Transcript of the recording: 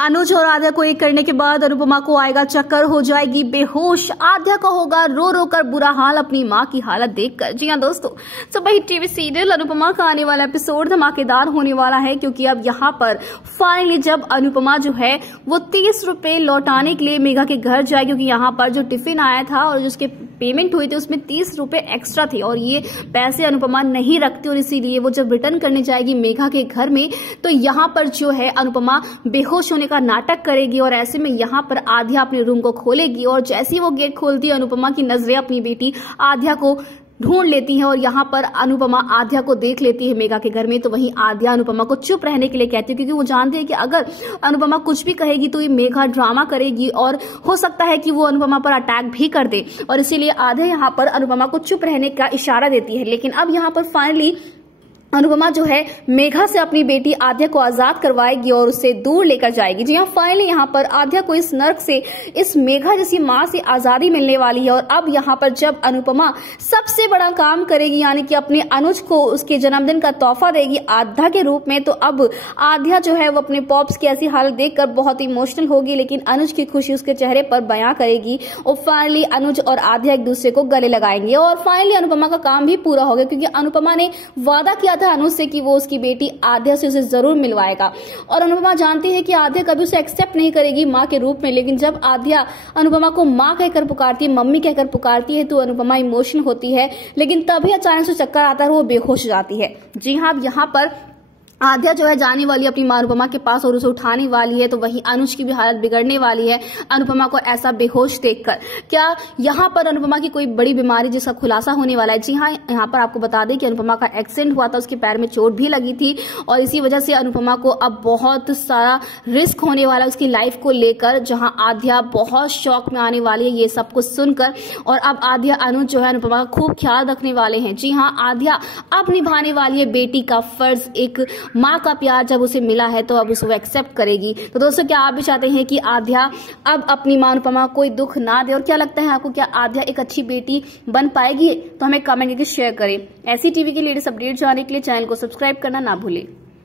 अनुज और आद्या को एक करने के बाद अनुपमा को आएगा चक्कर, हो जाएगी बेहोश। आद्या का होगा रो रो कर बुरा हाल अपनी माँ की हालत देखकर। जी हाँ दोस्तों, super hit TV serial Anupama का आने वाला एपिसोड धमाकेदार होने वाला है, क्योंकि अब यहाँ पर फाइनली जब अनुपमा जो है वो 30 रुपए लौटाने के लिए मेघा के घर जाए, क्योंकि यहाँ पर जो टिफिन आया था और जिसके पेमेंट हुई थी उसमें 30 रुपए एक्स्ट्रा थे और ये पैसे अनुपमा नहीं रखती, और इसीलिए वो जब रिटर्न करने जाएगी मेघा के घर में तो यहाँ पर जो है अनुपमा बेहोश होने का नाटक करेगी। और ऐसे में यहाँ पर आद्या अपने रूम को खोलेगी और जैसे ही वो गेट खोलती है अनुपमा की नजरें अपनी बेटी आद्या को ढूंढ लेती है और यहाँ पर अनुपमा आद्या को देख लेती है मेघा के घर में। तो वहीं आद्या अनुपमा को चुप रहने के लिए कहती है, क्योंकि वो जानती है कि अगर अनुपमा कुछ भी कहेगी तो ये मेघा ड्रामा करेगी और हो सकता है कि वो अनुपमा पर अटैक भी कर दे, और इसीलिए आद्या यहाँ पर अनुपमा को चुप रहने का इशारा देती है। लेकिन अब यहाँ पर फाइनली अनुपमा जो है मेघा से अपनी बेटी आद्या को आजाद करवाएगी और उसे दूर लेकर जाएगी। जी हाँ, फाइनली यहाँ पर आद्या को इस नर्क से, इस मेघा जैसी माँ से आजादी मिलने वाली है। और अब यहाँ पर जब अनुपमा सबसे बड़ा काम करेगी, यानी कि अपने अनुज को उसके जन्मदिन का तोहफा देगी आद्या के रूप में, तो अब आद्या जो है वो अपने पॉप्स की ऐसी हालत देखकर बहुत इमोशनल होगी, लेकिन अनुज की खुशी उसके चेहरे पर बयां करेगी और फाइनली अनुज और आद्या एक दूसरे को गले लगाएंगे। और फाइनली अनुपमा का काम भी पूरा हो गया, क्योंकि अनुपमा ने वादा किया था अनुज से कि वो उसकी बेटी आद्या से उसे जरूर मिलवाएगा। और अनुपमा जानती है कि आद्या कभी उसे एक्सेप्ट नहीं करेगी माँ के रूप में, लेकिन जब आद्या अनुपमा को माँ कहकर पुकारती है, मम्मी कहकर पुकारती है, तो अनुपमा इमोशनल होती है। लेकिन तभी अचानक से चक्कर आता है और वो बेहोश हो जाती है। जी हाँ, अब यहाँ पर आद्या जो है जाने वाली अपनी मां अनुपमा के पास और उसे उठाने वाली है, तो वहीं अनुज की भी हालत बिगड़ने वाली है अनुपमा को ऐसा बेहोश देखकर। क्या यहाँ पर अनुपमा की कोई बड़ी बीमारी जिसका खुलासा होने वाला है? जी हाँ, यहाँ पर आपको बता दें कि अनुपमा का एक्सीडेंट हुआ था, उसके पैर में चोट भी लगी थी और इसी वजह से अनुपमा को अब बहुत सारा रिस्क होने वाला है उसकी लाइफ को लेकर, जहाँ आद्या बहुत शौक में आने वाली है ये सब कुछ सुनकर। और अब आद्या अनुज जो है अनुपमा का खूब ख्याल रखने वाले हैं। जी हाँ, आद्या अब निभाने वाली है बेटी का फर्ज। एक माँ का प्यार जब उसे मिला है तो अब उसे एक्सेप्ट करेगी। तो दोस्तों, क्या आप भी चाहते हैं कि आद्या अब अपनी माँ अनुपमा को कोई दुख ना दे? और क्या लगता है आपको, क्या आद्या एक अच्छी बेटी बन पाएगी? तो हमें कमेंट करके शेयर करें। ऐसी टीवी की लेटेस्ट अपडेट जानने के लिए चैनल को सब्सक्राइब करना ना भूलें।